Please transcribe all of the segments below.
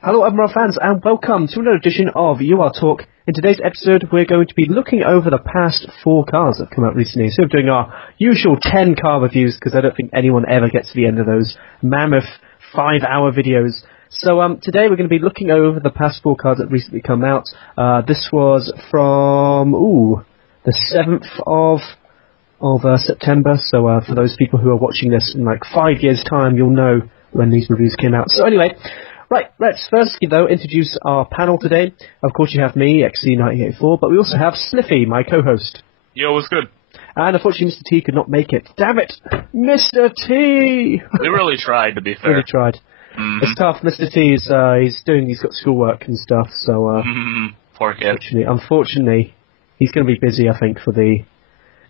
Hello, Admiral fans, and welcome to another edition of UR Talk. In today's episode, we're going to be looking over the past 4 cars that have come out recently. So we're doing our usual 10 car reviews, because I don't think anyone ever gets to the end of those mammoth 5-hour videos. So today we're going to be looking over the past 4 cars that have recently come out. This was from, the 7th of September. So for those people who are watching this in like 5 years' time, you'll know when these reviews came out. So anyway, right, let's first, introduce our panel today. Of course, you have me, XC1984, but we also have Sliffy, my co-host. Yo, what's good? And unfortunately, Mr. T could not make it. Damn it, Mr. T! We really tried, to be fair. Really tried. Mm-hmm. It's tough. Mr. T is he's got schoolwork and stuff, so poor kid. Unfortunately, he's going to be busy, I think, for the.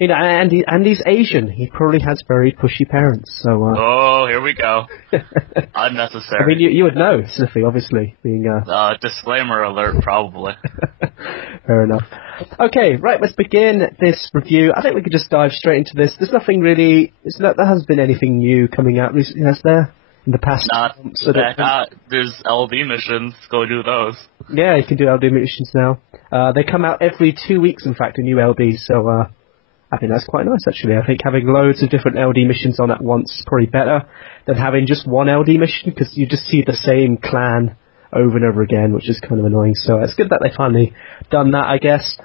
And he's Asian. He probably has very pushy parents. So. Oh, here we go. Unnecessary. I mean, you would know, Sliffy, obviously, being. Disclaimer alert, probably. Fair enough. Okay, right. Let's begin this review. I think we could just dive straight into this. There's nothing really. There hasn't been anything new coming out recently, has there? In the past months. There's LD missions. Go do those. Yeah, you can do LD missions now. They come out every 2 weeks, in fact, a new LD. So. I think that's quite nice, actually. I think having loads of different LD missions on at once is probably better than having just one LD mission, because you just see the same clan over and over again, which is kind of annoying. So it's good that they finally done that, I guess.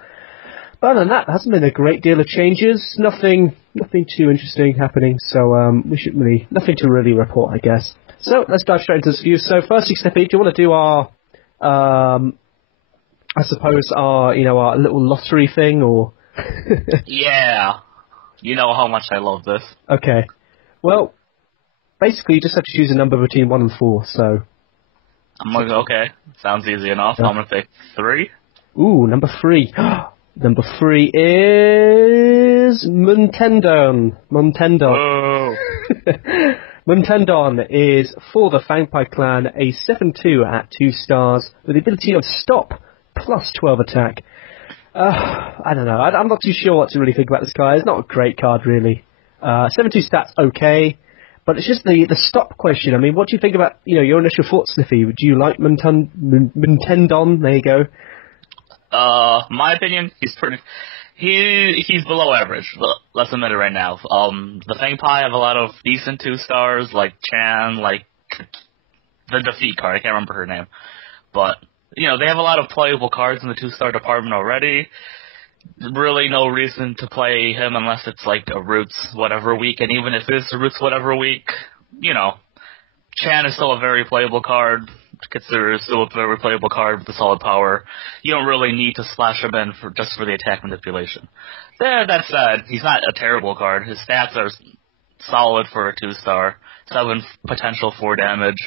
But other than that, there hasn't been a great deal of changes. Nothing too interesting happening. So we shouldn't really, nothing to really report, I guess. So let's dive straight into this review. So firstly, Slippy, do you want to do our, I suppose our little lottery thing, or? Yeah. You know how much I love this. Okay. Well, basically you just have to choose a number between 1 and 4, so... I'm like, okay, sounds easy enough. Yeah. I'm going to say 3. Ooh, number 3. Number 3 is... Muntendo. Whoa. Muntendo is, for the Fangpai clan, a 7-2 at 2 stars, with the ability of stop, plus 12 attack. I don't know. I'm not too sure what to really think about this guy. It's not a great card, really. 7-2 stats, okay. But it's just the stop question. I mean, what do you think about, your initial thoughts, Sniffy? Would you like Muntendo? There you go. My opinion, he's below average. Let's admit it right now. The Fangpai have a lot of decent 2 stars, like Chan, like the defeat card. I can't remember her name. But... they have a lot of playable cards in the 2-star department already. Really no reason to play him unless it's like a Roots whatever week, and even if it's a Roots whatever week, Chan is still a very playable card, considered still a very playable card with a solid power. You don't really need to splash him in just for the attack manipulation. That said, he's not a terrible card. His stats are solid for a 2-star, 7 potential 4 damage.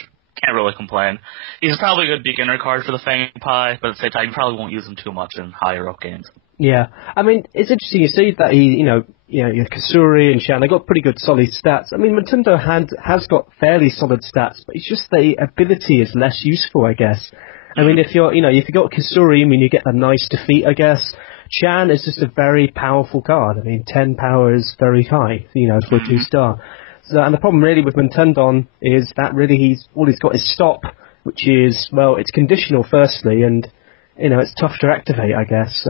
Can't really complain. He's probably a good beginner card for the Fangpai, but at the same time, you probably won't use him too much in higher up games. Yeah, I mean, it's interesting. You see that he, Kasuri and Shan, they got pretty good solid stats. I mean, Muntendo has got fairly solid stats, but it's just the ability is less useful, I guess. I mean, if you got Kasuri, I mean, you get a nice defeat, I guess. Chan is just a very powerful card. I mean, 10 power is very high, for a 2-star. So, and the problem really with Muntendo is that really all he's got is stop, which is, well, it's conditional firstly, and, it's tough to activate, I guess.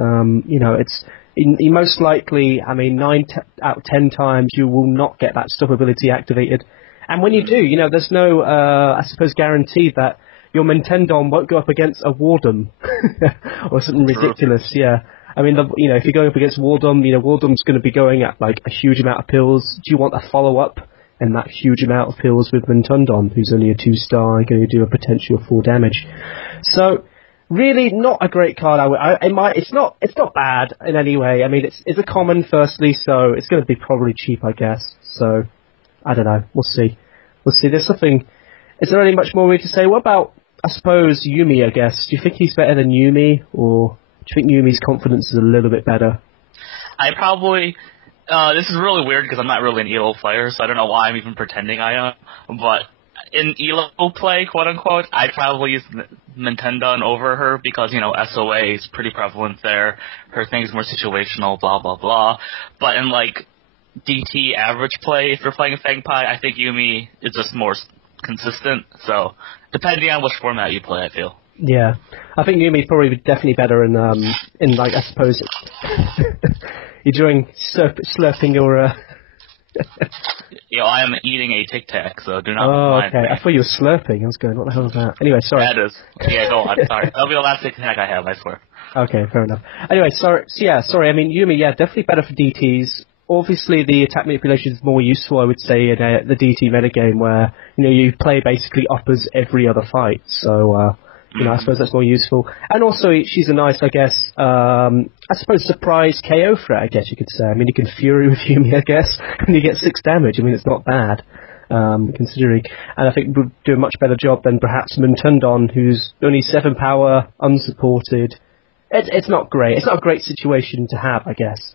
He most likely, I mean, 9 out of 10 times you will not get that stop ability activated. And when you do, there's no, I suppose, guarantee that your Muntendo won't go up against a Wardum or something ridiculous, yeah. I mean, if you're going up against Wardum, Wardum's going to be going at, like, a huge amount of pills. Do you want a follow-up? And that huge amount of pills with Muntendo, who's only a 2-star, going to do a potential 4 damage. So, really, not a great card. It's not bad in any way. I mean, it's a common, firstly, so it's going to be probably cheap, I guess. So, I don't know. We'll see. There's something. Is there any much more we can say? What about, I suppose, Yumi? I guess. Do you think he's better than Yumi, or do you think Yumi's confidence is a little bit better? I probably. This is really weird because I'm not really an ELO player, so I don't know why I'm even pretending I am. But in ELO play, quote unquote, I probably use Muntendo over her because, SOA is pretty prevalent there. Her thing's more situational, blah, blah, blah. But in, DT average play, if you're playing a Fangpai, I think Yumi is just more consistent. So depending on which format you play, I feel. Yeah, I think Yumi's probably definitely better in like, I suppose you're doing slurping your. I am eating a Tic Tac, so do not mind. Okay. I thought you were slurping. I was going, what the hell is that? Anyway, sorry. That is. Yeah, go on. Sorry. That'll be the last Tic Tac I have, I swear. Okay, fair enough. Anyway, sorry. I mean, Yumi, definitely better for DTs. Obviously, the attack manipulation is more useful, I would say, in the DT metagame where, you play basically uppers every other fight. So, I suppose that's more useful. And also, she's a nice, I guess, I suppose, surprise KO threat, I guess you could say. I mean, you can Fury with Yumi, I guess, and you get 6 damage. I mean, it's not bad, considering. And I think would do a much better job than perhaps Muntendo, who's only 7 power, unsupported. It's not great. It's not a great situation to have, I guess.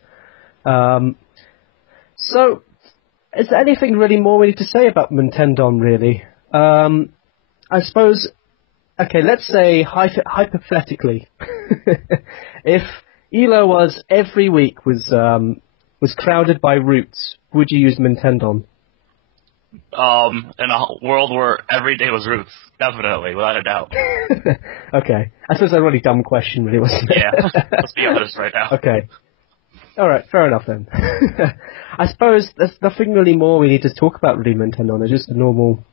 So, is there anything really more we need to say about Muntendo, really? I suppose... Okay, let's say, hypothetically, if Elo was every week was crowded by roots, would you use Muntendo? In a world where every day was roots, definitely, without a doubt. Okay, I suppose that's a really dumb question, really, wasn't it? Yeah, let's be honest right now. Okay. Alright, fair enough then. I suppose there's nothing really more we need to talk about, really, Muntendo. It's just a normal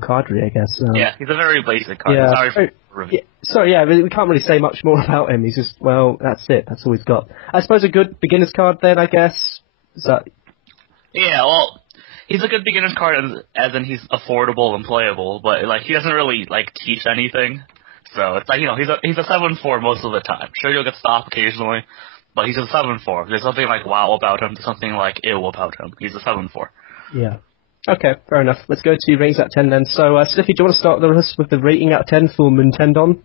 card, really, I guess. Yeah, he's a very basic card. Yeah, Sorry for we can't really say much more about him. He's just, that's it. That's all he's got. I suppose a good beginner's card then, I guess. Yeah, well, he's a good beginner's card as in he's affordable and playable, but he doesn't really teach anything. So it's he's a 7/4 most of the time. Sure, you'll get stopped occasionally, but he's a 7/4. There's something wow about him. There's something ew about him. He's a 7/4. Yeah. Okay, fair enough. Let's go to ratings out of 10 then. So, Sliffy, do you want to start with the rating out of 10 for Muntendo?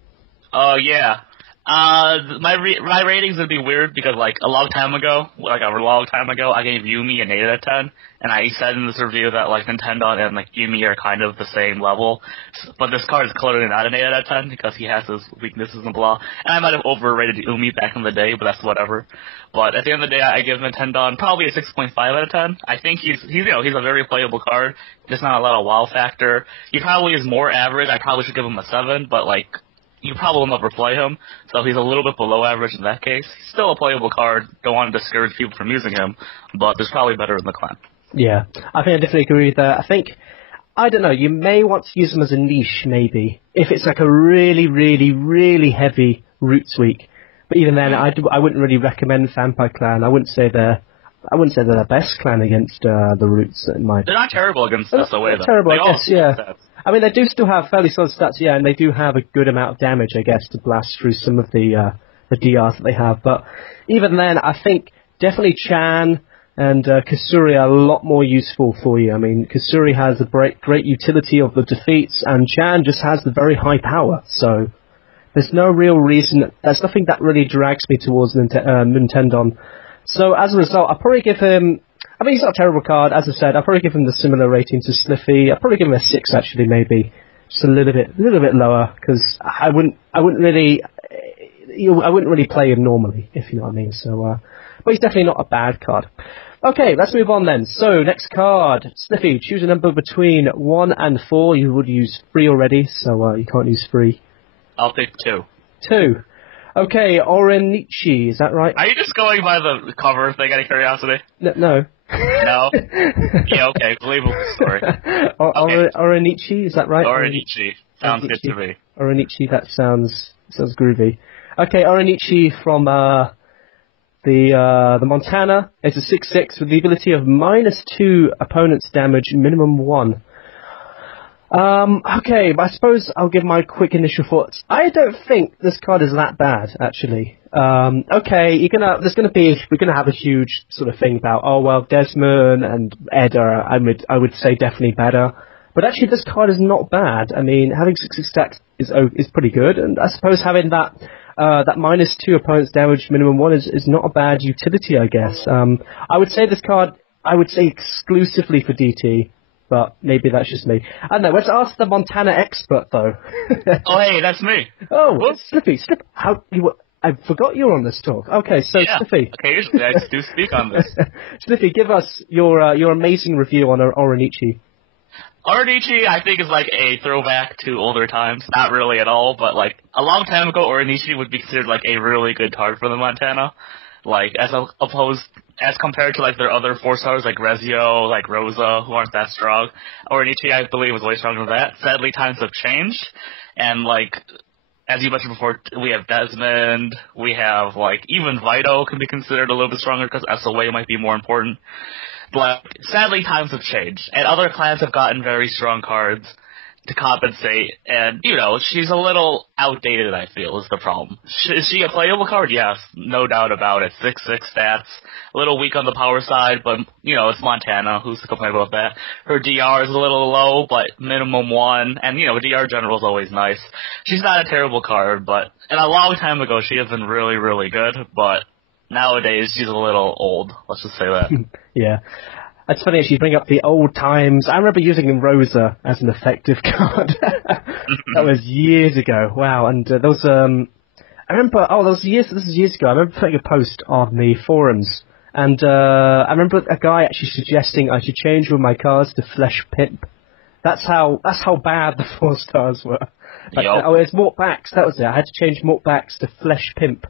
Yeah. My ratings would be weird because a long time ago, I gave Yumi an 8 out of 10, and I said in this review that Muntendo and Yumi are kind of the same level, but this card is clearly not an 8 out of 10 because he has his weaknesses and blah. And I might have overrated Yumi back in the day, but that's whatever. But at the end of the day, I give Muntendo probably a 6.5 out of 10. I think he's a very playable card. There's not a lot of wow factor. He probably is more average. I probably should give him a 7, but you probably will never play him, so he's a little bit below average in that case. He's still a playable card. Don't want to discourage people from using him, but there's probably better in the clan. Yeah, I think I definitely agree with that. I think, I don't know, you may want to use him as a niche, maybe, if it's a really, really, really heavy Roots week. But even then, I wouldn't really recommend Vampire Clan. I wouldn't say they're the best clan against the Roots. They're not terrible against us, though. They're terrible, I guess, yeah. I mean, they do still have fairly solid stats, yeah, and they do have a good amount of damage, I guess, to blast through some of the DRs that they have. But even then, I think definitely Chan and Kasuri are a lot more useful for you. I mean, Kasuri has a great utility of the defeats, and Chan just has the very high power. So there's no real reason. There's nothing that really drags me towards Muntendo. So as a result, I'll probably give him... I mean, he's not a terrible card. As I said, I'll probably give him the similar rating to Sliffy. I'll probably give him a 6, actually, maybe. Just a little bit lower, because I wouldn't really play him normally, if you know what I mean. So, but he's definitely not a bad card. Okay, let's move on then. So, next card. Sliffy, choose a number between 1 and 4. You would use 3 already, so you can't use 3. I'll pick 2. 2. Okay, Orenichi, is that right? Are you just going by the cover thing out of curiosity? No. No? Yeah, okay, believable story. Okay. Orenichi, is that right? Orenichi. Sounds good to me. Orenichi, that sounds groovy. Okay, Orenichi from the Montana. It's a 6/6 with the ability of -2 opponent's damage, minimum 1. Okay, but I suppose I'll give my quick initial thoughts. I don't think this card is that bad, actually. Okay, we're gonna have a huge sort of thing about, Desmond and Ed are, I would say definitely better. But actually this card is not bad. I mean, having 6/6 stacks is pretty good, and I suppose having that -2 opponent's damage, minimum 1 is not a bad utility, I guess. I would say this card, exclusively for DT. But maybe that's just me. I don't know. Let's ask the Montana expert, though. Oh, hey, that's me. Oh, Slippy. I forgot you were on this talk. Okay, so yeah, Slippy. Occasionally I do speak on this. Slippy, give us your amazing review on Orenichi. Orenichi, I think, is like a throwback to older times. Not really at all, but like a long time ago, Orenichi would be considered like a really good card for the Montana. Like as compared to like their other 4-stars like Rezio, like Rosa, who aren't that strong. Orenichi, I believe, was way stronger than that. Sadly, times have changed, and like as you mentioned before, we have Desmond. We have like even Vito can be considered a little bit stronger because SOA might be more important. But sadly, times have changed, and other clans have gotten very strong cards to compensate, and, you know, she's a little outdated, I feel, is the problem. Is she a playable card? Yes, no doubt about it. 6/6 stats, a little weak on the power side, but, you know, it's Montana. Who's to complain about that? Her DR is a little low, but minimum 1, and, you know, DR general is always nice. She's not a terrible card, but, and a long time ago, she has been really, really good, but nowadays, she's a little old. Let's just say that. Yeah. It's funny as you bring up the old times. I remember using Rosa as an effective card. That was years ago. Wow. And there was, I remember, this was years ago. I remember putting a post on the forums. And I remember a guy actually suggesting I should change all my cards to Flesh Pimp. That's how bad the 4-stars were. Like, Yep. it's Mort Backs. That was it. I had to change Mort Backs to Flesh Pimp.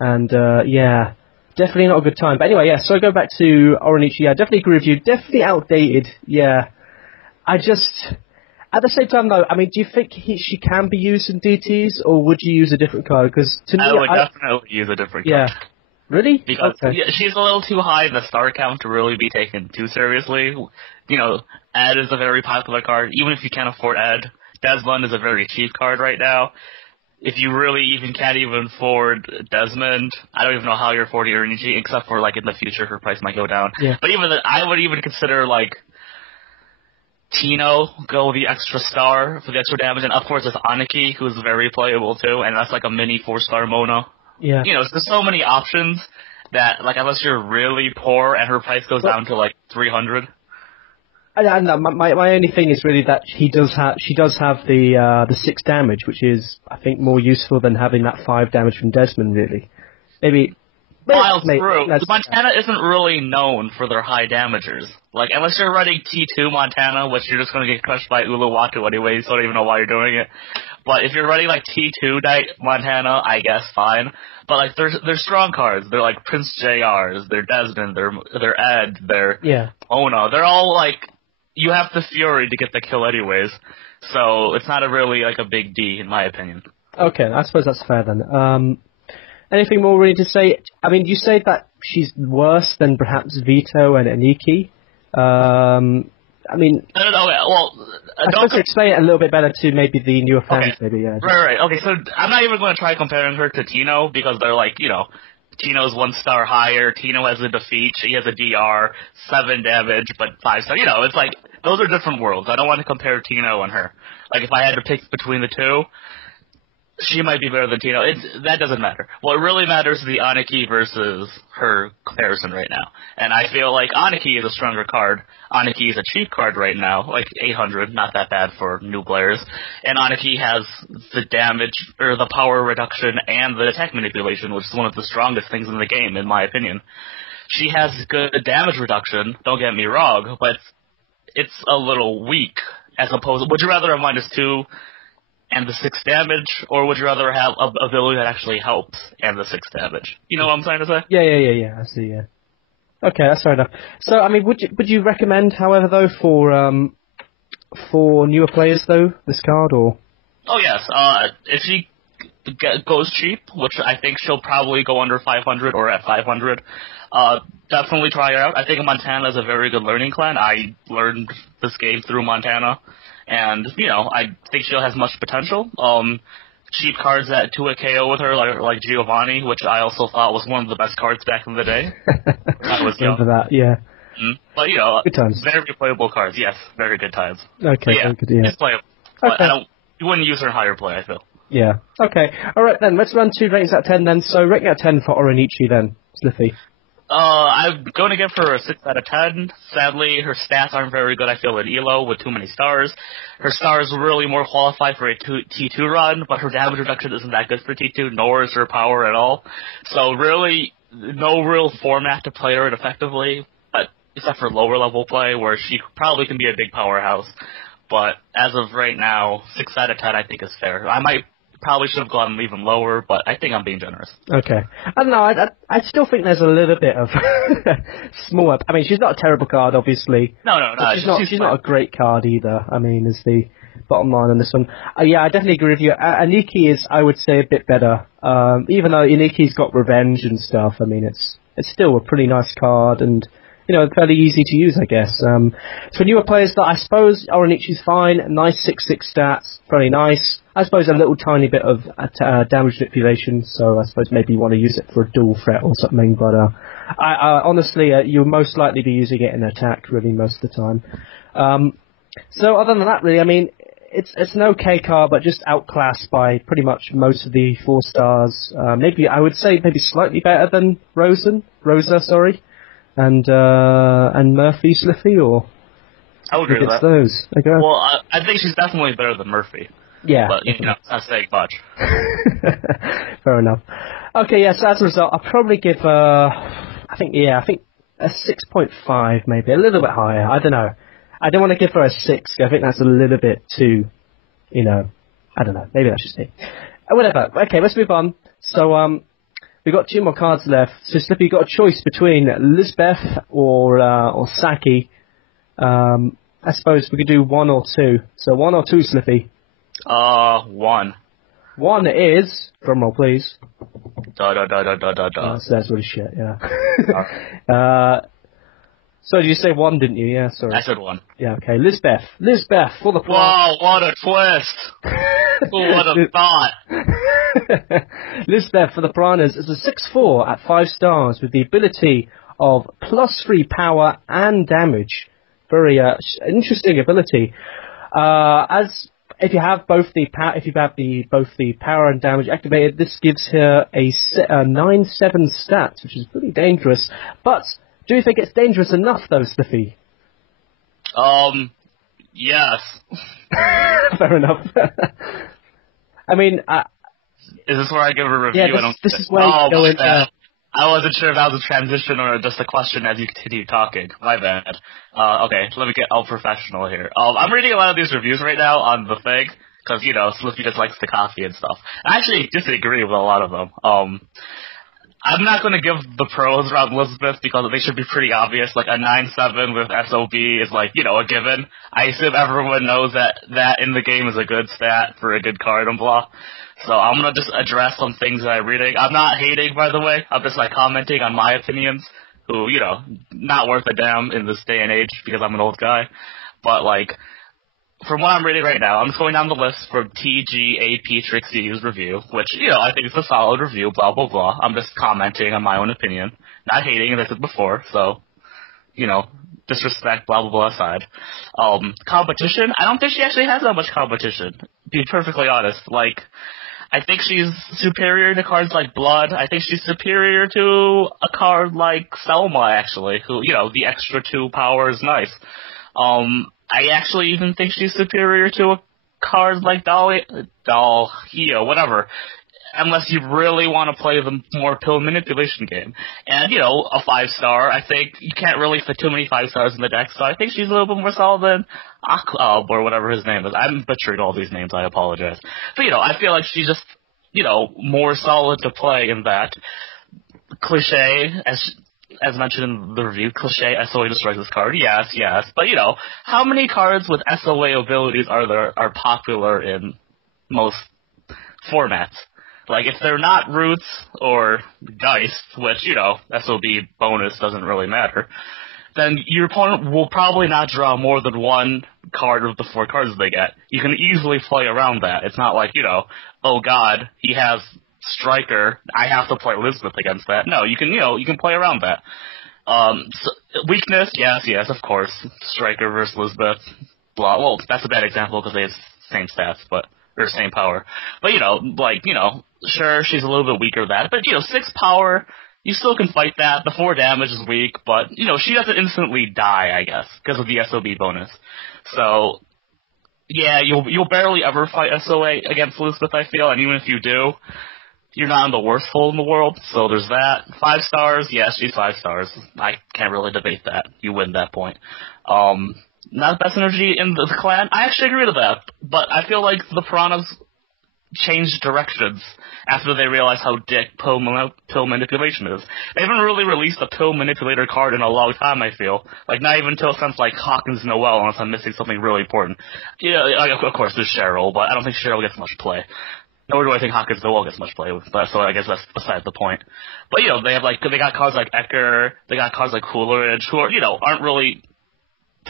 And, yeah. Definitely not a good time. But anyway, yeah, so go back to Orenichi. I definitely agree with you. Definitely outdated, yeah. At the same time, though, I mean, do you think she can be used in DTs, or would you use a different card? Because to me, I would definitely use a different card. Yeah. Really? Because okay. yeah, she's a little too high in the star count to really be taken too seriously. You know, Ed is a very popular card, even if you can't afford Ed. Desmond is a very cheap card right now. If you really even can't even afford Desmond, I don't even know how you're affording Orenichi, except for, like, in the future her price might go down. Yeah. But even I would even consider, like, Tino go the extra star for the extra damage, and of course there's Aniki, who's very playable too, and that's like a mini 4-star Mona. Yeah. You know, there's so many options that, like, unless you're really poor and her price goes down to, like, 300. I know, my only thing is really that she does have the 6 damage, which is, I think, more useful than having that 5 damage from Desmond, really. Maybe True. Montana isn't really known for their high damagers. Like, unless you're running T2 Montana, which you're just going to get crushed by Uluwatu anyway, so I don't even know why you're doing it. But if you're running, like, T2 Montana, I guess fine. But, like, they're strong cards. They're, like, Prince JRs, they're Desmond, they're Ed, they're Ona. They're all, like, you have the Fury to get the kill anyways. So it's not really, like, a big D, in my opinion. Okay, I suppose that's fair then. Anything more really to say? I mean, you say that she's worse than perhaps Vito and Aniki. I mean... No, well... I suppose to explain it a little bit better to maybe the newer fans, maybe, yeah. Right. Okay, so I'm not even going to try comparing her to Tino, because they're like, you know, Tino's 1 star higher, Tino has a defeat, she has a DR, 7 damage, but 5 star. You know, it's like, those are different worlds. I don't want to compare Tino and her. Like, if I had to pick between the two, she might be better than Tino. That doesn't matter. What really matters is the Aniki versus her comparison right now. And I feel like Aniki is a stronger card. Aniki is a cheap card right now, like 800, not that bad for new players. And Aniki has the damage, or the power reduction, and the attack manipulation, which is one of the strongest things in the game, in my opinion. She has good damage reduction, don't get me wrong, but it's a little weak, as opposed... Would you rather have -2 and the 6 damage, or would you rather have an ability that actually helps and the 6 damage? You know what I'm trying to say? Yeah, I see, yeah. Okay, that's fair enough. So, I mean, would you recommend, however, though, for newer players, though, this card, or? Oh, yes. If she goes cheap, which I think she'll probably go under 500 or at 500, definitely try her out. I think Montana is a very good learning clan. I learned this game through Montana. And, you know, I think she has much potential. Cheap cards that 2 a KO with her, like Giovanni, which I also thought was one of the best cards back in the day. I was young. For that, yeah. Mm-hmm. But, you know, good times. Very playable cards, yes. Very good times. Okay, yeah, very good, yeah. It's playable. But you wouldn't use her in higher play, I feel. Yeah. Okay. All right, then. Let's run 2 ratings out of 10, then. So, rating out of 10 for Orenichi, then. Sliffy. I'm going to give her a 6 out of 10. Sadly, her stats aren't very good, I feel, at ELO with too many stars. Her stars really more qualify for a T2 run, but her damage reduction isn't that good for T2, nor is her power at all. So really, no real format to play her effectively. But except for lower level play, where she probably can be a big powerhouse. But as of right now, 6 out of 10 I think is fair. I might probably should have gone even lower, but I think I'm being generous. Okay. I don't know, I still think there's a little bit of small... I mean, she's not a terrible card, obviously. No. She's not a great card either, I mean, is the bottom line on this one. Yeah, I definitely agree with you. Aniki is, I would say, a bit better. Even though Aniki's got revenge and stuff, I mean, it's still a pretty nice card, and fairly easy to use, I guess. For newer players, I suppose Orenichi's fine. Nice 6/6 stats, very nice. I suppose a little tiny bit of damage manipulation, so I suppose maybe you want to use it for a dual threat or something. But I honestly, you'll most likely be using it in attack, really, most of the time. So other than that, really, I mean, it's an okay card, but just outclassed by pretty much most of the 4 stars. Maybe I would say maybe slightly better than Rosa, sorry. And Murphy, Sliffy, or I would agree with that. Those. Okay. Well, I think she's definitely better than Murphy. Yeah, but not saying much. Fair enough. Okay, yeah. So as a result, I'll probably give I think a 6.5, maybe a little bit higher. I don't know. I don't want to give her a 6. I think that's a little bit too, I don't know. Maybe that's just me. Whatever. Okay, let's move on. So we've got 2 more cards left. So, Slippy, you've got a choice between Lizbeth or Saki. I suppose we could do 1 or 2. So 1 or 2, Slippy? 1. 1 is, drumroll please. Da. So that's really shit, yeah. So did you say 1, didn't you? Yeah, sorry. I said 1. Yeah, okay. Lizbeth for the... Wow, what a twist! Who would have thought? Lizbeth for the Piranhas is a 6/4 at 5 stars with the ability of +3 power and damage. Very interesting ability. If you have both the power and damage activated, this gives her a 9/7 stats, which is pretty dangerous. But do you think it's dangerous enough, though, Sliffy? Yes. Fair enough. I mean, is this where I give a review? Yeah, this is where you go into... I wasn't sure if that was a transition or just a question as you continue talking. My bad. Okay, let me get all professional here. I'm reading a lot of these reviews right now on the thing, because, Slippy just likes the coffee and stuff. I actually disagree with a lot of them. I'm not going to give the pros around Lizbeth because they should be pretty obvious. Like, a 9/7 with SOB is, like, a given. I assume everyone knows that in the game is a good stat for a good card and blah. So I'm going to just address some things that I'm reading. I'm not hating, by the way. I'm just, commenting on my opinions, who, not worth a damn in this day and age because I'm an old guy. But, from what I'm reading right now, I'm just going down the list from TGAP Trixie's review, which, I think is a solid review, blah, blah, blah. I'm just commenting on my own opinion. Not hating, as I said before, so, disrespect, blah, blah, blah aside. Competition? I don't think she actually has that much competition, to be perfectly honest. I think she's superior to cards like Blood. I think she's superior to a card like Selma, actually, who, the extra 2 power is nice. I actually even think she's superior to a card like Dalhio, whatever. Unless you really want to play the more pill manipulation game. And, a 5-star, I think you can't really fit too many 5-stars in the deck, so I think she's a little bit more solid than Aquab, or whatever his name is. I'm butchering all these names, I apologize. But, I feel like she's just, more solid to play in that. Cliche, as mentioned in the review, Cliche SOA destroys this card. Yes. But, how many cards with SOA abilities are popular in most formats? If they're not Roots or Geist, which, SOB bonus doesn't really matter, then your opponent will probably not draw more than 1 card of the 4 cards they get. You can easily play around that. It's not like, oh god, he has Striker, I have to play Lizbeth against that. No, you can play around that. Weakness, yes, of course. Striker versus Lizbeth, blah. Well, that's a bad example because they have same stats, or same power. But, sure, she's a little bit weaker than that. But, 6 power, you still can fight that. The 4 damage is weak, but, she doesn't instantly die, I guess, because of the SOB bonus. So, yeah, you'll barely ever fight SOA against Lizbeth, I feel, and even if you do, you're not in the worst hole in the world, so there's that. 5 stars, yes, she's 5 stars. I can't really debate that. You win that point. Not the best energy in the clan. I actually agree with that, but I feel like the Piranhas changed directions after they realized how dick pill manipulation is. They haven't really released a pill manipulator card in a long time, I feel. Like, not even until since, like, Hawkins Noel, unless I'm missing something really important. Yeah, of course, there's Cheryl, but I don't think Cheryl gets much play. Nor do I think Hawkins Noel gets much play, but so I guess that's beside the point. But, they have, they got cards like Ecker, they got cards like Coleridge, who are, aren't really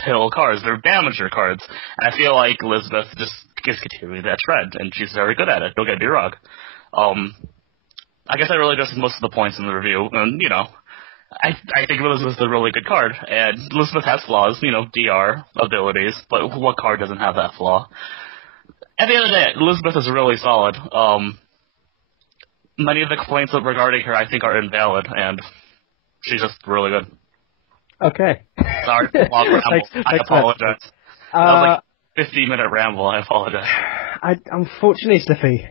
pill cards, they're damager cards. And I feel like Lizbeth just is continuing that trend, and she's very good at it, don't get me wrong. I guess I really addressed most of the points in the review, and, I think Elizabeth's a really good card, and Elizabeth has flaws, DR abilities, but what card doesn't have that flaw? At the end of the day, Elizabeth is really solid. Many of the complaints regarding her, I think, are invalid, and she's just really good. Okay. Sorry for the long ramble. I apologize. That was like a 15-minute ramble. I apologize. Unfortunately, Sliffy,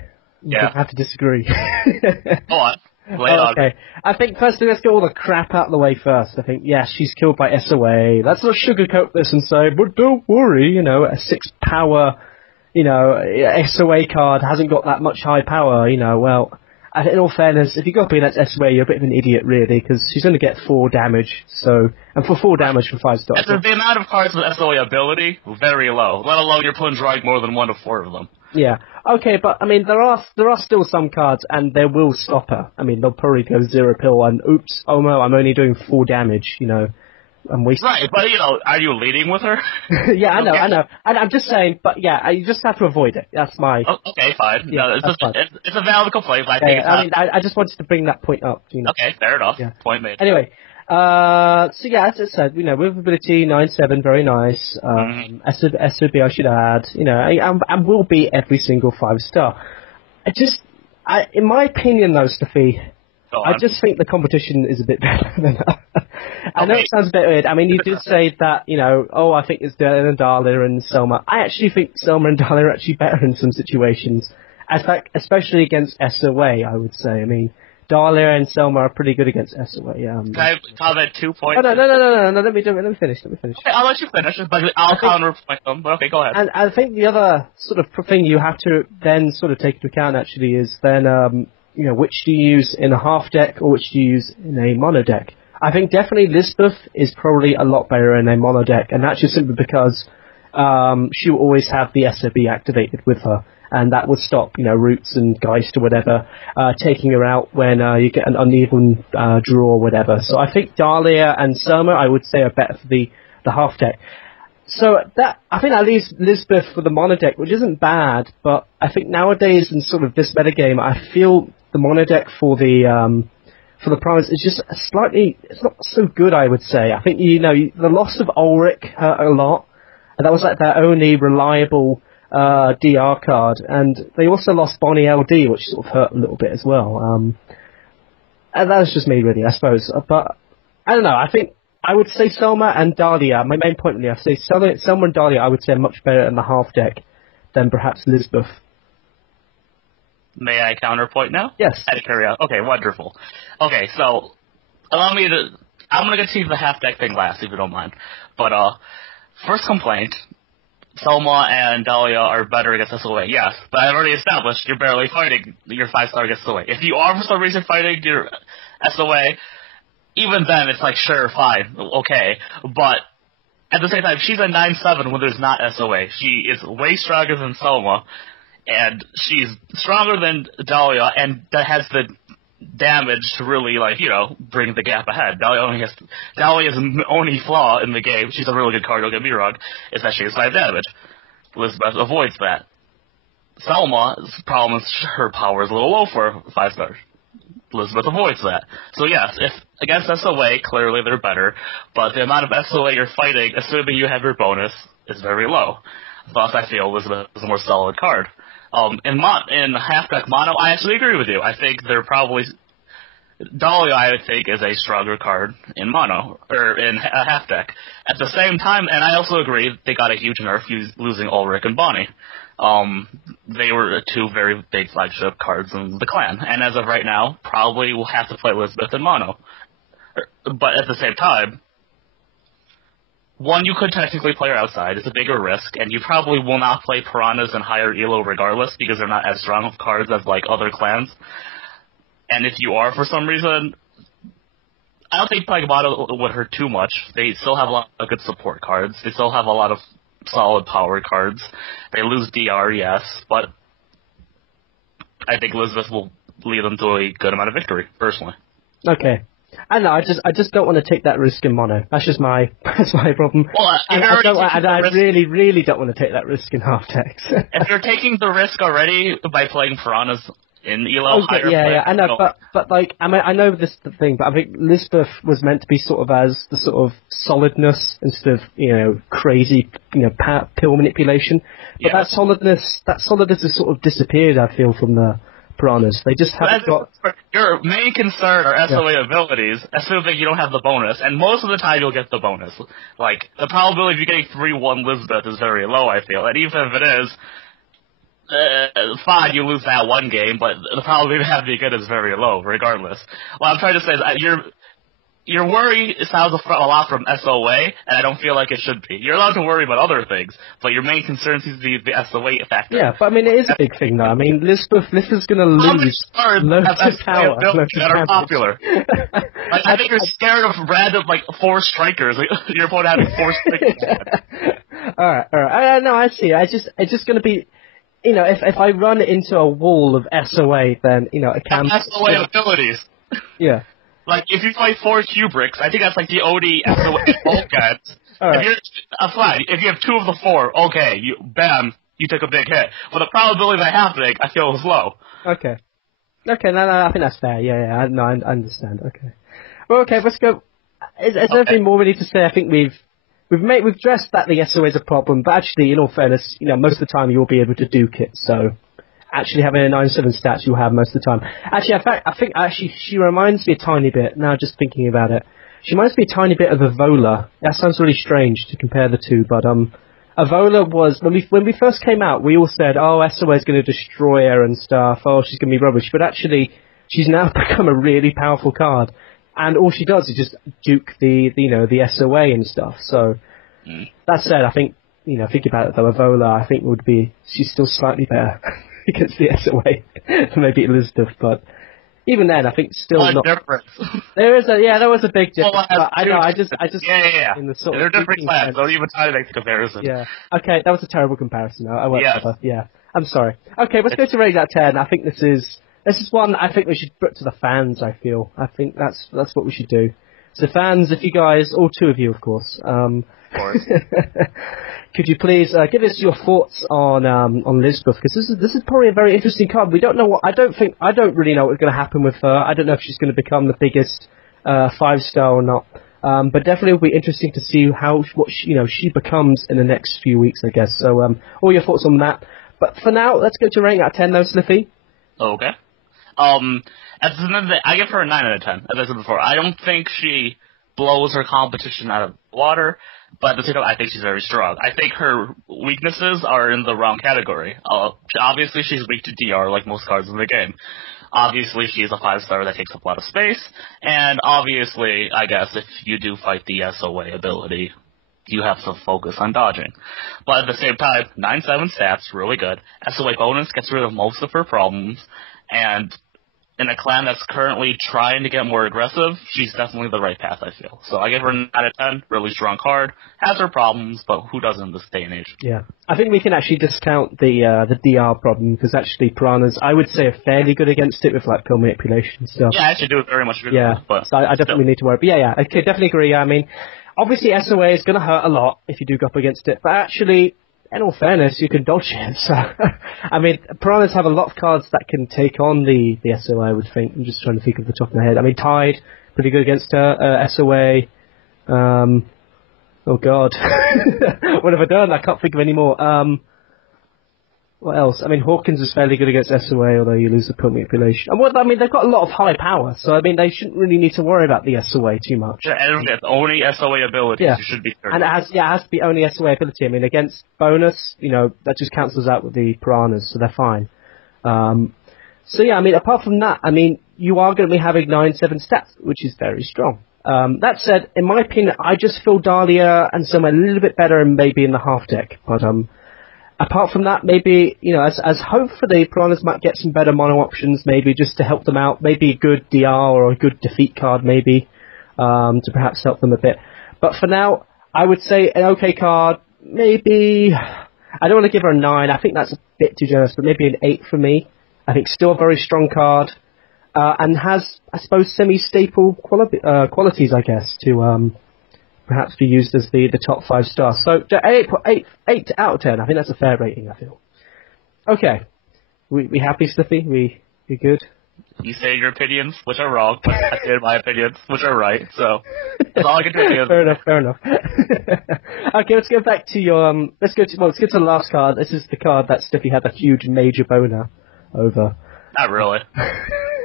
I have to disagree. Go on. Lay it on. Okay. I think, firstly, let's get all the crap out of the way first. I think, yes, she's killed by SOA. Let's not sugarcoat this and say, but don't worry, a 6-power, SOA card hasn't got that much high power, well... In all fairness, if you go up against SOA, you're a bit of an idiot, really, because she's going to get 4 damage, and for 4 damage for 5 stars. The amount of cards with SOA ability, very low, let alone you're putting drawing more than 1 of 4 of them. Yeah, okay, but, there are still some cards, and they will stop her. They'll probably go 0 pill, and oops, oh no, I'm only doing 4 damage, I'm wasting... Right, but, are you leading with her? Yeah, I know. And I'm just saying, but yeah, you just have to avoid it. That's my... Okay, fine. Yeah, no, it's a valid complaint, but I think I just wanted to bring that point up. Okay, fair enough. Yeah. Point made. Anyway, as I said, with ability 9/7, very nice. SOB, I should add, and will be every single 5-star. In my opinion, though, Steffi, I just think the competition is a bit better than her. I know it sounds a bit weird. You did say that, I think it's better than Dahlia and Selma. I actually think Selma and Dahlia are actually better in some situations. In fact, especially against SOA, I would say. Dahlia and Selma are pretty good against SOA. Can I comment 2 points? No, let me finish. Okay, I'll let you finish, but I'll counterpoint them, but okay, go ahead. And I think the other sort of thing you have to then sort of take into account, actually, is then, which do you use in a half deck or which do you use in a mono deck. I think definitely Lizbeth is probably a lot better in a mono deck, and that's just simply because she will always have the SOB activated with her, and that would stop, Roots and Geist or whatever taking her out when you get an uneven draw or whatever. So I think Dahlia and Selma, I would say, are better for the half deck. So I think that leaves Lizbeth for the mono deck, which isn't bad, but I think nowadays in sort of this metagame, I feel the mono deck for the Primes is just it's not so good, I would say. I think, the loss of Ulrich hurt a lot, and that was like their only reliable DR card, and they also lost Bonnie LD, which sort of hurt a little bit as well. And that was just me, really, I suppose. But, I don't know, I think I would say Selma and Dahlia, my main point really, I say Selma and Dahlia, I would say, are much better in the half deck than perhaps Lizbeth. May I counterpoint now? Yes. Okay, wonderful. Okay, so allow me to... I'm going to get to the half-deck thing last, if you don't mind. But, first complaint, Selma and Dahlia are better against SOA. Yes, but I've already established you're barely fighting your 5-star against SOA. If you are for some reason fighting your SOA, even then it's like, sure, fine, okay. But at the same time, she's a 9/7 when there's not SOA. She is way stronger than Selma, and she's stronger than Dahlia, and that has the damage to really, bring the gap ahead. Dahlia's only flaw in the game, she's a really good card, don't get me wrong, is that she has 5 damage. Lizbeth avoids that. Selma's problem is her power is a little low for 5 stars. Lizbeth avoids that. So yes, if against SOA, clearly they're better, but the amount of SOA you're fighting, assuming you have your bonus, is very low. Thus, I feel Lizbeth is a more solid card. In half-deck mono, I actually agree with you. I think they're probably... Dahlia, I would think, is a stronger card in mono, or in a half-deck. At the same time, and I also agree, they got a huge nerf losing Ulrich and Bonnie. They were two very big flagship cards in the clan, and as of right now, probably will have to play Lizbeth in mono. But at the same time, one, you could technically play her outside. It's a bigger risk, and you probably will not play Piranhas in higher elo regardless, because they're not as strong of cards as, like, other clans. And if you are, for some reason, I don't think playing mono would hurt too much. They still have a lot of good support cards. They still have a lot of solid power cards. They lose DR, yes, but I think Elizabeth will lead them to a good amount of victory, personally. Okay. I know, I just don't want to take that risk in mono. That's just that's my problem. Well, I really don't want to take that risk in half-text. If you're taking the risk already by playing Piranhas in elo, I know, but like, I mean, I know this is the thing, but I think Lizbeth was meant to be sort of as the sort of solidness instead of, crazy, pill manipulation. But that solidness has sort of disappeared, I feel, from the Piranhas. They just haven't got... Your main concern are SOA abilities, assuming you don't have the bonus, and most of the time you'll get the bonus. Like, the probability of you getting 3-1 Lizbeth is very low, I feel, and even if it is, fine, you lose that one game, but the probability of having it good is very low, regardless. What I'm trying to say is your worry sounds a lot from SOA, and I don't feel like it should be. You're allowed to worry about other things, but your main concern seems to be the SOA factor. Yeah, but I mean, it is a big thing, though. I mean, Lizbeth's going to lose loads of power. That are popular. Like, I think you're scared of random, 4 strikers. Like, your opponent having 4 strikers. Alright. No, I see. It's just going to be... if I run into a wall of SOA, then, it can... SOA abilities. Yeah. Like, if you play 4 Kubricks, I think that's like the OD SOA bolt guys. Right. If you have 2 of the 4, okay, you took a big hit. But the probability of that happening, I feel, is low. Okay, no, I think that's fair. Yeah, no, I understand. Okay. Well, okay, let's go. Is there anything more we need to say? I think we've addressed that the SOA is a problem, but actually, in all fairness, most of the time you'll be able to duke it, so... Actually having a 9/7 stats you'll have most of the time. Actually, in fact, I think she reminds me a tiny bit, now just thinking about it, she reminds me a tiny bit of Evola. That sounds really strange to compare the two, but Evola was, when we first came out, we all said, SOA is going to destroy her and stuff, she's going to be rubbish, but actually, she's now become a really powerful card, and all she does is just duke the SOA and stuff, so, that said, I think, think about it though, Evola, I think she's still slightly better. Against the SOA, maybe Elizabeth, but even then, I think still not. Difference. There was a big difference. I know, I just. Yeah. In the sort they're different clans. Don't even try to make the comparison. Yeah. Okay, that was a terrible comparison. I won't bother. Yeah. I'm sorry. Okay, let's go to rating out 10. I think this is one I think we should put to the fans. I feel. I think that's what we should do. So fans, if you guys, all 2 of you, of course. Of course. Could you please give us your thoughts on Lizbeth? Because this is probably a very interesting card. We don't know I don't really know what's going to happen with her. I don't know if she's going to become the biggest 5-star or not. But definitely it'll be interesting to see what she becomes in the next few weeks, I guess. So all your thoughts on that. But for now, let's go to rating out 10, though, Sliffy. Okay. At the end of the day, I give her a 9 out of 10, as I said before. I don't think she blows her competition out of the water, but at the same time, I think she's very strong. I think her weaknesses are in the wrong category. Obviously, she's weak to DR, like most cards in the game. Obviously, she's a 5-star that takes up a lot of space, and obviously, I guess, if you do fight the SOA ability, you have to focus on dodging. But at the same time, 9/7 stats, really good. SOA bonus gets rid of most of her problems, and in a clan that's currently trying to get more aggressive, she's definitely the right path, I feel. So I give her a 9 out of 10, really strong card, has her problems, but who doesn't in this day and age? Yeah. I think we can actually discount the DR problem, because actually Piranhas, I would say, are fairly good against it with pill manipulation and stuff. Yeah, I actually do it very much good. But so I definitely need to worry. But yeah, okay, definitely agree. I mean, obviously SOA is going to hurt a lot if you do go up against it, but actually, in all fairness, you can dodge it. So, I mean, Piranhas have a lot of cards that can take on the SOA, I would think. I'm just trying to think of the top of my head. I mean, Tide, pretty good against her. SOA. Oh, God. What have I done? I can't think of any more. What else? I mean, Hawkins is fairly good against SOA, although you lose the point manipulation. And I mean, they've got a lot of high power, so I mean, they shouldn't really need to worry about the SOA too much. Yeah, and it's only SOA abilities. Yeah. You should be sure. And it has to be only SOA ability. I mean, against bonus, that just cancels out with the piranhas, so they're fine. So yeah, I mean, apart from that, I mean, you are going to be having 9/7 stats, which is very strong. That said, in my opinion, I just feel Dahlia and Soma a little bit better and maybe in the half deck, but apart from that, maybe, as hopefully Piranhas might get some better mono options, maybe just to help them out, maybe a good DR or a good defeat card, maybe, to perhaps help them a bit. But for now, I would say an okay card, maybe, I don't want to give her a 9, I think that's a bit too generous, but maybe an 8 for me. I think still a very strong card, and has, I suppose, semi-staple qualities, I guess, to perhaps be used as the top 5 stars. So 8 out of 10. I think that's a fair rating, I feel. Okay. We happy, Slippy? We good? You say your opinions, which are wrong, but I say my opinions, which are right. So that's all I can do. Fair enough. Okay, let's go back to your let's go to the last card. This is the card that Slippy had a huge major boner over. Not really.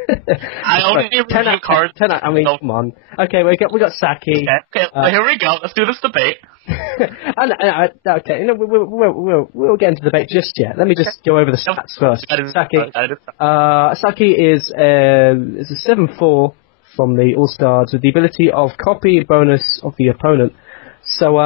I only review cards. 10 out, I mean, come on. Okay, we got Saki. Okay, well, here we go. Let's do this debate. Okay, we'll get into the debate just yet. Let me just go over the stats first. Saki is a 7/4 from the All-Stars with the ability of copy bonus of the opponent. So,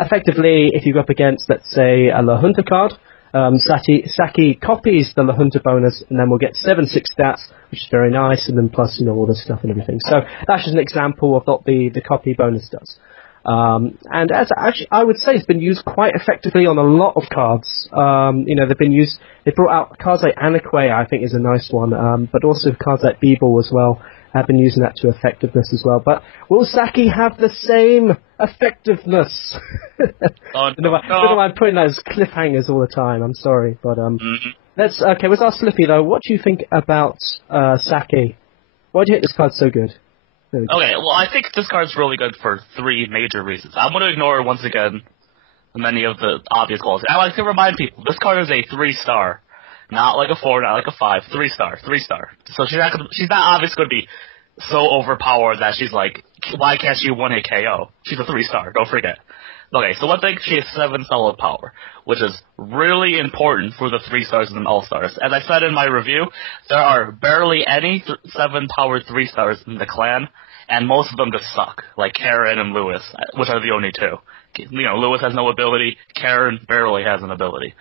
effectively, if you go up against, let's say, a La Junta card, Saki copies the La Junta bonus, and then we'll get 7/6 stats, which is very nice, and then plus, all this stuff and everything. So that's just an example of what the copy bonus does. And as actually, I would say it's been used quite effectively on a lot of cards. They brought out cards like Anaque, I think is a nice one, but also cards like Beeble as well have been using that to effectiveness as well. But will Saki have the same effectiveness? I don't know why I'm putting those cliffhangers all the time. I'm sorry, but let's ask Slippy though. What do you think about Saki? Why do you think this card's so good? Okay, well, I think this card's really good for 3 major reasons. I'm going to ignore, once again, many of the obvious qualities. I like to remind people, this card is a 3-star. Not like a 4, not like a 5. 3-star. So she's not obviously going to be so overpowered that she's like, why can't she 1-hit KO? She's a 3-star, don't forget. Okay, so one thing, she has 7 solid power, which is really important for the 3-stars and All-Stars. As I said in my review, there are barely any 7-powered 3-stars in the clan, and most of them just suck, like Karen and Lewis, which are the only 2. Lewis has no ability, Karen barely has an ability.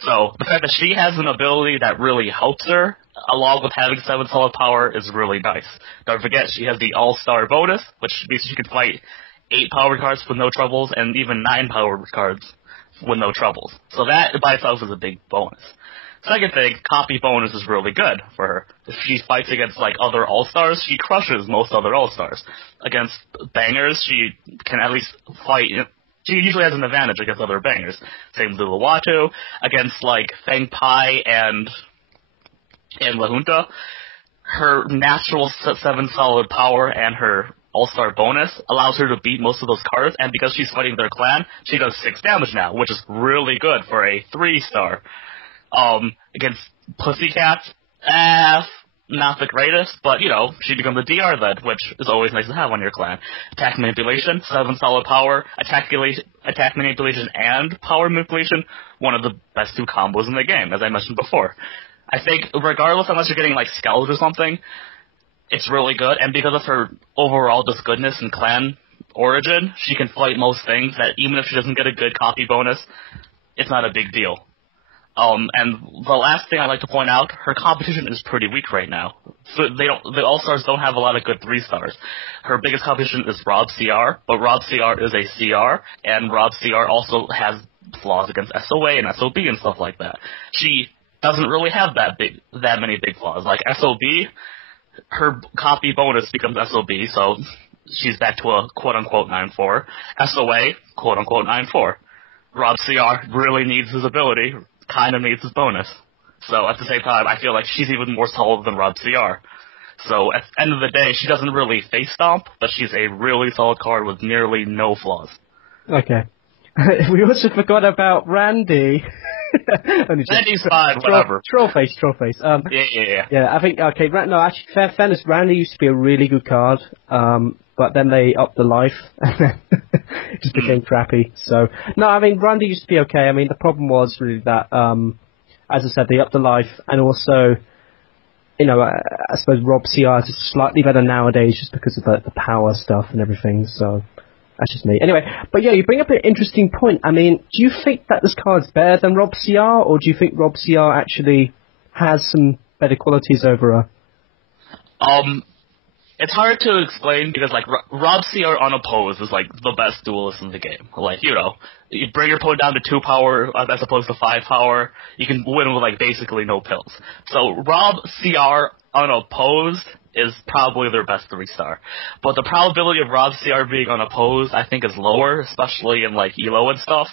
So the fact that she has an ability that really helps her, along with having 7 solid power, is really nice. Don't forget, she has the All-Star bonus, which means she can fight 8 powered cards with no troubles, and even 9 powered cards with no troubles. So that by itself is a big bonus. Second thing, copy bonus is really good for her. If she fights against other All-Stars, she crushes most other All-Stars. Against bangers, she can at least fight. She usually has an advantage against other bangers. Same with Luwatu. Against Fang Pai and La Junta, her natural 7 solid power and her All-Star bonus allows her to beat most of those cards, and because she's fighting their clan, she does 6 damage now, which is really good for a 3-star. Against Pussycats, not the greatest, but, she becomes a DR then, which is always nice to have on your clan. Attack manipulation, 7 solid power, attack manipulation and power manipulation, one of the best 2 combos in the game, as I mentioned before. I think, regardless, unless you're getting, Scourge or something, it's really good, and because of her overall just goodness and clan origin, she can fight most things that even if she doesn't get a good copy bonus, it's not a big deal. And the last thing I'd like to point out, her competition is pretty weak right now. So the All-Stars don't have a lot of good 3-stars. Her biggest competition is Rob CR, but Rob CR is a CR, and Rob CR also has flaws against SOA and SOB and stuff like that. She doesn't really have that many big flaws. Like SOB, her copy bonus becomes SOB, so she's back to a quote-unquote 9-4. SOA, quote-unquote 9-4. Rob CR really needs his ability, kind of needs his bonus. So at the same time, I feel like she's even more solid than Rob CR. So at the end of the day, she doesn't really face stomp, but she's a really solid card with nearly no flaws. Okay. We also forgot about Randy. Only joking. 95, whatever. Troll face. Yeah. Yeah, I think, okay, no, actually, fairness, Randy used to be a really good card, but then they upped the life, and then it just became crappy. So, no, I mean, Randy used to be okay. I mean, the problem was really that, as I said, they upped the life, and also, you know, I suppose Rob CR is slightly better nowadays just because of the power stuff and everything, so that's just me. Anyway, but yeah, you bring up an interesting point. I mean, do you think that this card's better than Rob CR, or do you think Rob CR actually has some better qualities over her? It's hard to explain because, like, Rob CR unopposed is, like, the best duelist in the game. Like, you know, you bring your opponent down to 2 power as opposed to 5 power, you can win with, like, basically no pills. So, Rob CR unopposed is probably their best 3-star. But the probability of Rob CR being unopposed, I think, is lower, especially in, like, ELO and stuff.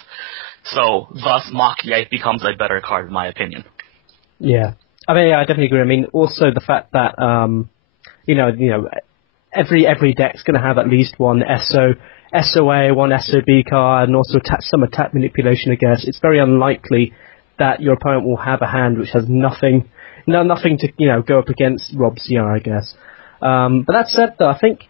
So, thus, Mach-Yite becomes a better card, in my opinion. Yeah. I mean, yeah, I definitely agree. I mean, also the fact that, you know, every deck's going to have at least one SOA, one SOB card, and also some attack manipulation, I guess. It's very unlikely that your opponent will have a hand which has nothing to, you know, go up against Rob CR, I guess. But that said, though, I think,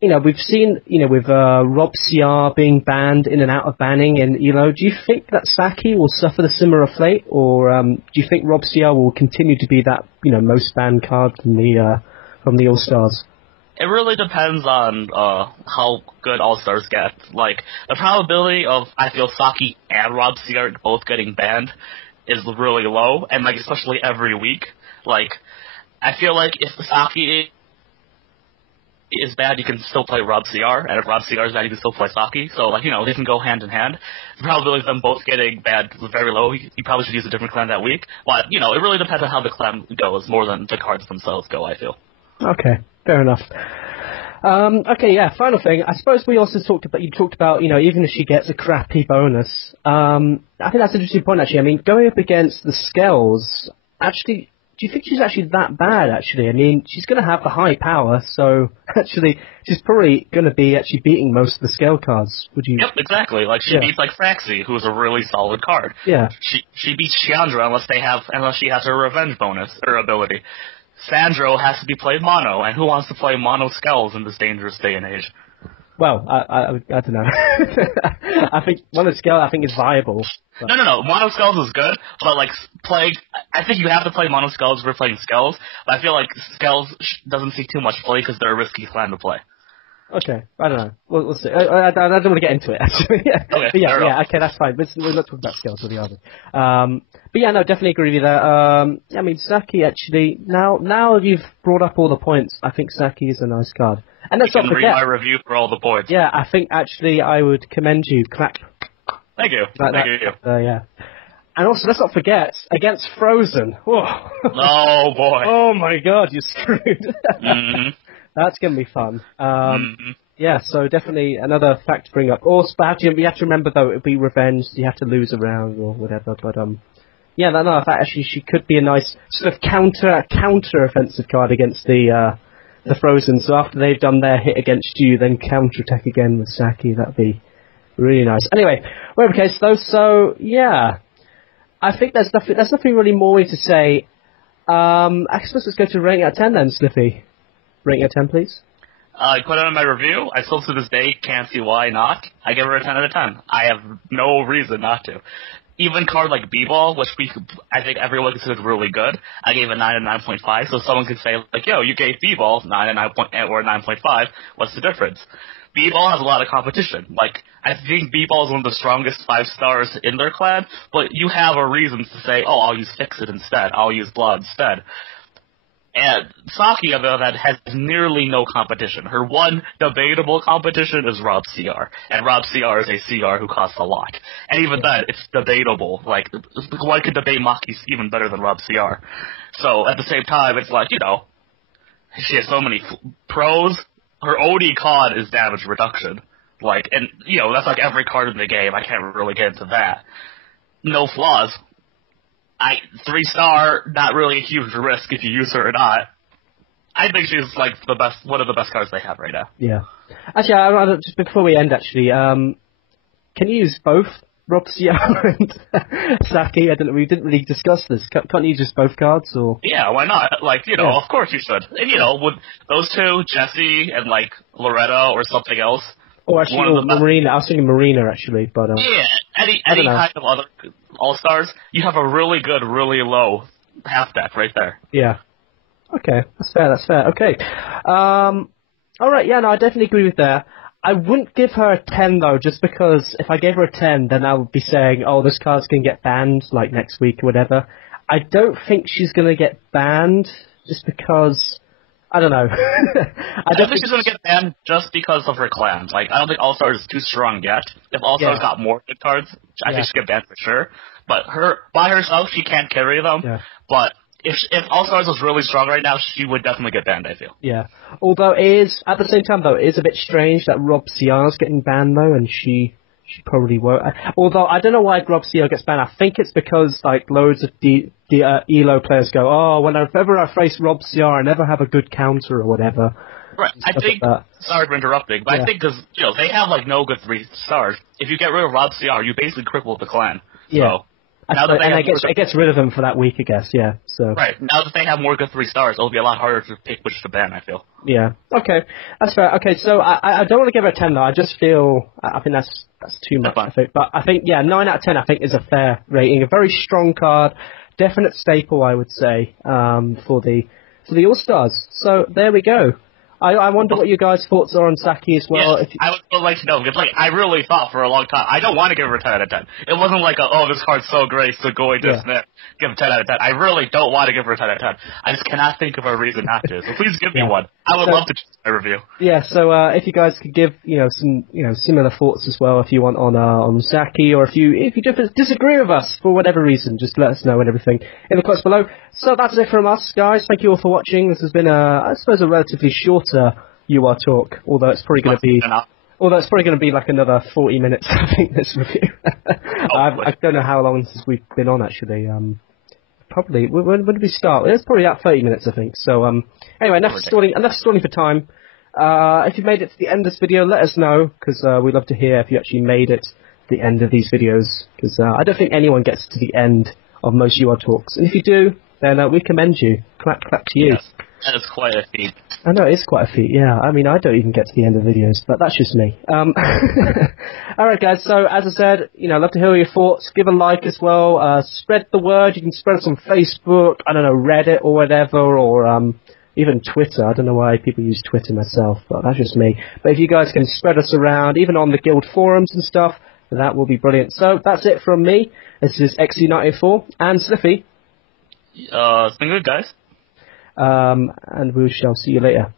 you know, we've seen, you know, with Rob CR being banned in and out of banning in ELO, do you think that Saki will suffer the similar fate, or do you think Rob CR will continue to be that, you know, most banned card from the All-Stars? It really depends on how good All-Stars get. Like, the probability of, I feel, Saki and Rob CR both getting banned is really low, and, like, especially every week. Like, I feel like if Saki is bad, you can still play Rob CR, and if Rob CR is bad, you can still play Saki. So, like, you know, they can go hand in hand. The probability of them both getting bad is very low. You probably should use a different clan that week. But, you know, it really depends on how the clan goes more than the cards themselves go, I feel. Okay, fair enough. Okay, yeah, final thing. I suppose we also talked about, you know, even if she gets a crappy bonus, I think that's an interesting point, actually. I mean, going up against the Skells, actually, do you think she's actually that bad, actually? I mean, she's going to have the high power, so actually, she's probably going to be actually beating most of the Skell cards. Would you? Yep, exactly. Like, she beats, like, Fraxi, who's a really solid card. Yeah. She beats Chandra unless she has her revenge bonus, or ability. Sandro has to be played mono, and who wants to play mono Skells in this dangerous day and age? Well, I don't know. I think mono Skell, I think, is viable. But. No. Mono Skells is good, but, like, I think you have to play mono Skells for playing Skells, but I feel like Skells doesn't see too much play because they're a risky clan to play. Okay, I don't know. We'll see. I don't want to get into it, actually. Okay, okay, that's fine. We're not talking about Skells, really, are we? But yeah, no, definitely agree with you there. I mean, Saki, actually, now you've brought up all the points, I think Saki is a nice card. And let's not forget. You can read my review for all the points. Yeah, I think, actually, I would commend you. Clap. Thank you. Thank you. Yeah. And also, let's not forget, against Frozen. Whoa. Oh, boy. Oh, my God, you're screwed. Mm-hmm. That's going to be fun. Yeah, so definitely another fact to bring up. Also, you have to remember, though, it'll be revenge. You have to lose a round or whatever. But, yeah, no, actually, she could be a nice sort of counter-offensive card against the Frozen. So after they've done their hit against you, then counter-attack again with Saki. That'd be really nice. Anyway, whatever case, though, so, yeah. I think there's nothing really more to say. I suppose let's go to rating out of 10 then, Slippy. Rating out of 10, please. I put it on my review. I still to this day can't see why not. I give her a 10 out of 10. I have no reason not to. Even card like B-Ball, which I think everyone considers really good, I gave a 9 and 9.5, so someone could say, like, yo, you gave B-Ball 9 and 9.5, what's the difference? B-Ball has a lot of competition. Like, I think B-Ball is one of the strongest 5-stars in their clan, but you have a reason to say, oh, I'll use Fix-It instead, I'll use Blood instead. And Saki, on the other hand, has nearly no competition. Her one debatable competition is Rob CR. And Rob CR is a CR who costs a lot. And even then, it's debatable. Like, one could debate Maki even better than Rob CR. So, at the same time, it's like, you know, she has so many pros. Her OD card is damage reduction. Like, and, you know, that's like every card in the game. I can't really get into that. No flaws. 3-star, not really a huge risk if you use her or not. I think she's like one of the best cards they have right now. Yeah. Actually, just before we end, actually, can you use both Rob Ciara and Saki? I don't know. We didn't really discuss this. Can't you just both cards or? Yeah, why not? Like, of course you should. And would those two, Jesse and like Loretta or something else? Or actually, Marina. I was thinking Marina actually, but yeah, any kind of other all-stars, you have a really good, really low half deck right there. Yeah. Okay, that's fair. Okay. All right, yeah, no, I definitely agree with that. I wouldn't give her a 10, though, just because if I gave her a 10, then I would be saying, oh, this card's going to get banned, like, next week or whatever. I don't think she's going to get banned, just because, I don't know. I don't think she's going to get banned just because of her clans. Like, I don't think All-Stars is too strong yet. If All-Stars got more good cards, I think she'll get banned for sure. But by herself, she can't carry them. Yeah. But if All-Stars was really strong right now, she would definitely get banned, I feel. Yeah. Although it is, at the same time, though, it is a bit strange that Rob Ciara's getting banned, though, and she probably won't. Although, I don't know why Rob Ciara gets banned. I think it's because, like, loads of ELO players go, oh, whenever I face Rob Ciara, I never have a good counter or whatever. Right. I think, sorry for interrupting, but I think because, they have, like, no good 3 stars. If you get rid of Rob Ciara, you basically cripple the clan. Yeah. So, it gets rid of them for that week, I guess, yeah. So. Right. Now that they have more good 3 stars, it'll be a lot harder to pick which to ban, I feel. Yeah. Okay. That's fair. Okay, so I don't want to give her a 10, though. I just feel, I think that's too much, I think. But I think, 9 out of 10, I think, is a fair rating. A very strong card. Definite staple, I would say, for the All-Stars. So, there we go. I wonder what you guys' thoughts are on Saki as well. Yes, I would like to know, because I really thought for a long time, I don't want to give her a 10 out of 10. It wasn't like, this card's so great, so going to give a 10 out of 10. I really don't want to give her a 10 out of 10. I just cannot think of a reason not to, so please give me one. I would love to choose my review. Yeah, so if you guys could give, some, similar thoughts as well, if you want on Saki, or if you disagree with us for whatever reason, just let us know and everything in the comments below. So that's it from us, guys. Thank you all for watching. This has been, I suppose, a relatively shorter UR talk, although it's probably going to be like another 40 minutes, I think, this review. I don't know how long since we've been on, actually. Probably, when did we start? It's probably about 30 minutes, I think. So, anyway, enough stalling for time. If you've made it to the end of this video, let us know, because we'd love to hear if you actually made it to the end of these videos, because I don't think anyone gets to the end of most UR talks. And if you do, then we commend you. Clap to you. Yes, that is quite a feat. I know, it is quite a feat, yeah. I mean, I don't even get to the end of videos, but that's just me. Alright, guys, so as I said, love to hear your thoughts. Give a like as well. Spread the word. You can spread us on Facebook, I don't know, Reddit or whatever, or even Twitter. I don't know why people use Twitter myself, but that's just me. But if you guys can spread us around, even on the guild forums and stuff, that will be brilliant. So that's it from me. This is XU94 and Sliffy. It's been good, guys. And we shall see you later.